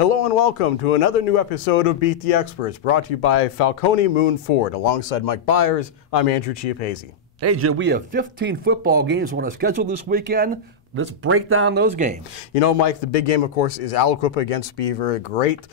Hello and welcome to another new episode of Beat the Experts, brought to you by Falcone Moon Ford. Alongside Mike Bires, I'm Andrew Chiappazzi. Hey, Joe, we have 15 football games on a schedule this weekend. Let's break down those games. You know, Mike, the big game, of course, is Aliquippa against Beaver. A great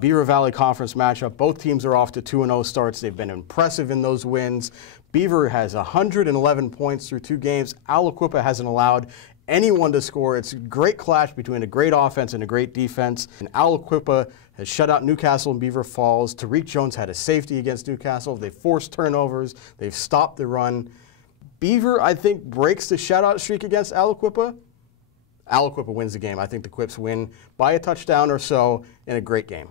Beaver Valley Conference matchup. Both teams are off to 2-0 starts. They've been impressive in those wins. Beaver has 111 points through 2 games. Aliquippa hasn't allowed anyone to score. It's a great clash between a great offense and a great defense. And Aliquippa has shut out Newcastle and Beaver Falls. Tariq Jones had a safety against Newcastle. They forced turnovers. They've stopped the run. Beaver, I think, breaks the shutout streak against Aliquippa. Aliquippa wins the game. I think the Quips win by a touchdown or so in a great game.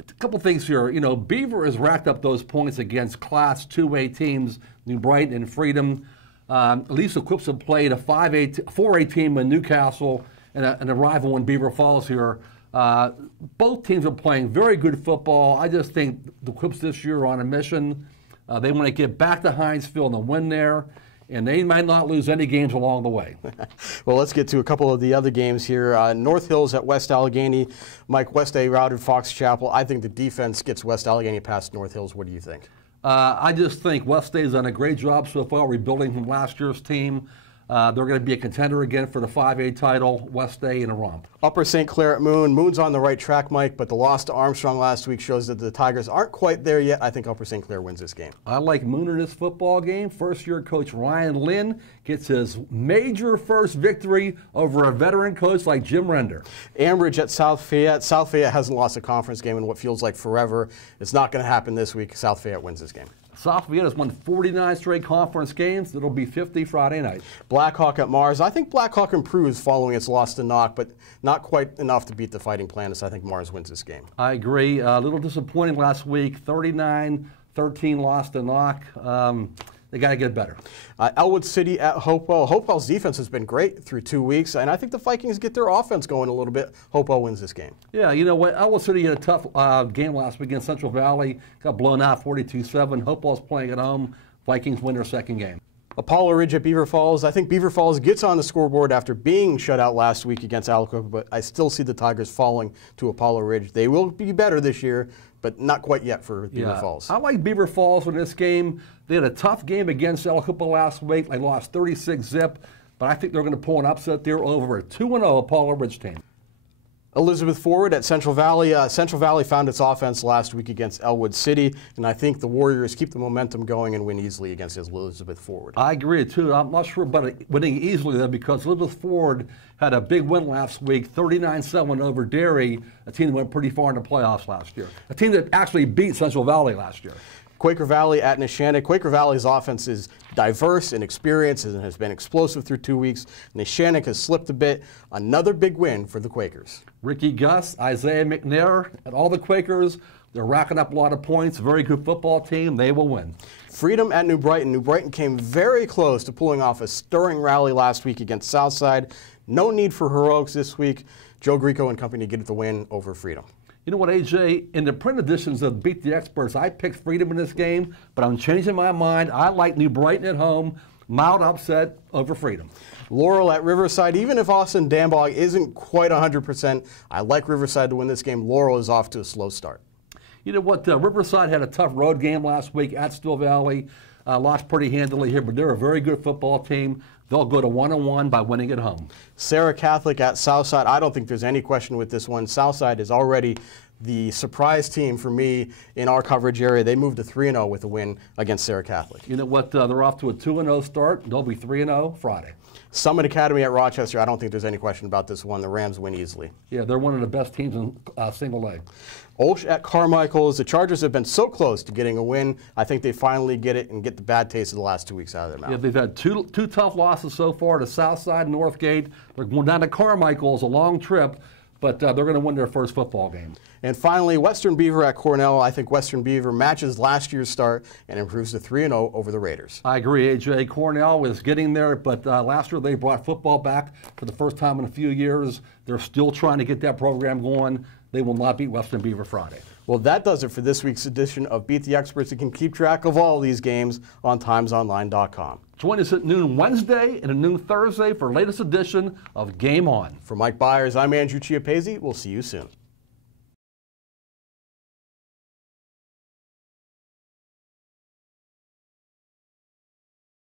A couple things here. You know, Beaver has racked up those points against Class 2A teams, New Brighton and Freedom. At least the Quips have played a 4A team in Newcastle and a rival in Beaver Falls here. Both teams are playing very good football. I just think the Quips this year are on a mission. They want to get back to Hinesville and win there, and they might not lose any games along the way. Well, let's get to a couple of the other games here. North Hills at West Allegheny. Mike, West A routed Fox Chapel. I think the defense gets West Allegheny past North Hills. What do you think? I just think West A's done a great job so far rebuilding from last year's team. They're going to be a contender again for the 5A title, West A in a romp. Upper St. Clair at Moon. Moon's on the right track, Mike, but the loss to Armstrong last week shows that the Tigers aren't quite there yet. I think Upper St. Clair wins this game. I like Moon in this football game. First-year coach Ryan Lynn gets his major first victory over a veteran coach like Jim Render. Ambridge at South Fayette. South Fayette hasn't lost a conference game in what feels like forever. It's not going to happen this week. South Fayette wins this game. South Fayette has won 49 straight conference games. It'll be 50 Friday night. Blackhawk at Mars. I think Blackhawk improves following its loss to Knock, but not quite enough to beat the Fighting Planets. I think Mars wins this game. I agree. A little disappointing last week. 39-13 loss to Knock. They got to get better. Elwood City at Hopewell. Hopewell's defense has been great through 2 weeks, and I think the Vikings get their offense going a little bit. Hopewell wins this game. Yeah, you know what? Elwood City had a tough game last week against Central Valley. Got blown out 42-7. Hopewell's playing at home. Vikings win their second game. Apollo Ridge at Beaver Falls. I think Beaver Falls gets on the scoreboard after being shut out last week against Aliquippa, but I still see the Tigers falling to Apollo Ridge. They will be better this year, but not quite yet for Beaver Falls. I like Beaver Falls in this game. They had a tough game against Aliquippa last week. They lost 36-zip, but I think they're going to pull an upset there over a 2-0 Apollo Ridge team. Elizabeth Forward at Central Valley. Central Valley found its offense last week against Elwood City, and I think the Warriors keep the momentum going and win easily against Elizabeth Forward. I agree, too. I'm not sure about it winning easily, though, because Elizabeth Forward had a big win last week, 39-7 over Derry, a team that went pretty far in the playoffs last year, a team that actually beat Central Valley last year. Quaker Valley at Neshannock. Quaker Valley's offense is diverse and experienced and has been explosive through 2 weeks. Neshannock has slipped a bit. Another big win for the Quakers. Ricky Gus, Isaiah McNair, and all the Quakers, they're racking up a lot of points. Very good football team. They will win. Freedom at New Brighton. New Brighton came very close to pulling off a stirring rally last week against Southside. No need for heroics this week. Joe Greco and company get the win over Freedom. You know what, AJ? In the print editions of Beat the Experts, I picked Freedom in this game, but I'm changing my mind. I like New Brighton at home. Mild upset over Freedom. Laurel at Riverside. Even if Austin Danbog isn't quite 100%, I like Riverside to win this game. Laurel is off to a slow start. You know what? Riverside had a tough road game last week at Still Valley. Lost pretty handily here, but they're a very good football team. They'll go to 1-1 by winning at home. Sarah Catholic at Southside. I don't think there's any question with this one. Southside is already the surprise team for me in our coverage area. They moved to 3-0 with a win against Sarah Catholic. You know what? They're off to a 2-0 start. They'll be 3-0 Friday. Summit Academy at Rochester. I don't think there's any question about this one. The Rams win easily. Yeah, they're one of the best teams in single leg. Olsh at Carmichael's. The Chargers have been so close to getting a win. I think they finally get it and get the bad taste of the last 2 weeks out of their mouth. Yeah, they've had two tough losses so far to Southside and Northgate. They're going down to Carmichael's, a long trip, but they're going to win their first football game. And finally, Western Beaver at Cornell. I think Western Beaver matches last year's start and improves to 3-0 over the Raiders. I agree, AJ. Cornell is getting there, but last year they brought football back for the first time in a few years. They're still trying to get that program going. They will not beat Western Beaver Friday. Well, that does it for this week's edition of Beat the Experts. You can keep track of all these games on timesonline.com. Join us at noon Wednesday and at noon Thursday for the latest edition of Game On. For Mike Bires, I'm Andrew Chiappazzi. We'll see you soon.